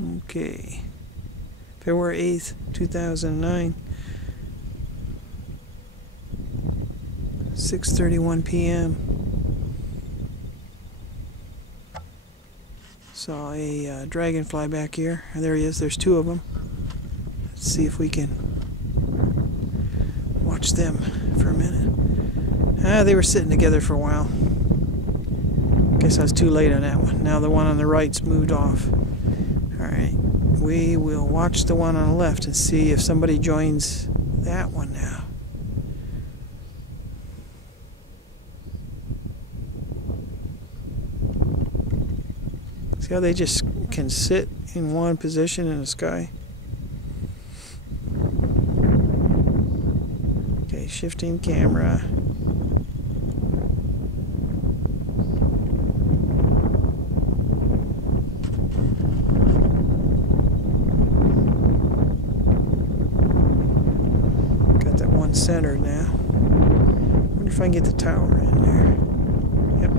Okay. February 8th, 2009. 6:31 p.m. Saw a dragonfly back here. There he is. There's two of them. Let's see if we can watch them for a minute. They were sitting together for a while. Guess I was too late on that one. Now the one on the right's moved off. Alright. We will watch the one on the left and see if somebody joins that one now. See how they just can sit in one position in the sky? Okay, shifting camera. Got that one centered now. Wonder if I can get the tower in there. Yep.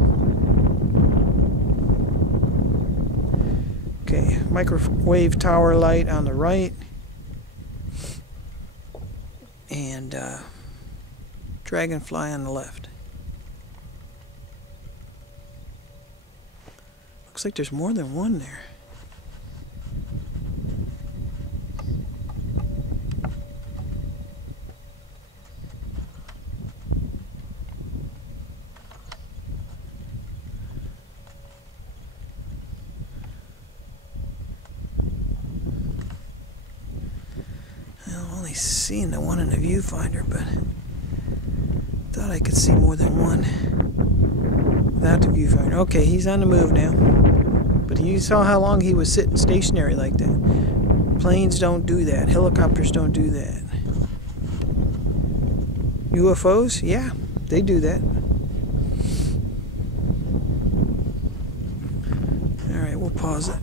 Okay, microwave tower light on the right, and dragonfly on the left. Looks like there's more than one there. Seeing the one in the viewfinder, but thought I could see more than one without the viewfinder. Okay, he's on the move now, but you saw how long he was sitting stationary like that. Planes don't do that. Helicopters don't do that. UFOs, yeah, they do that. All right, we'll pause it.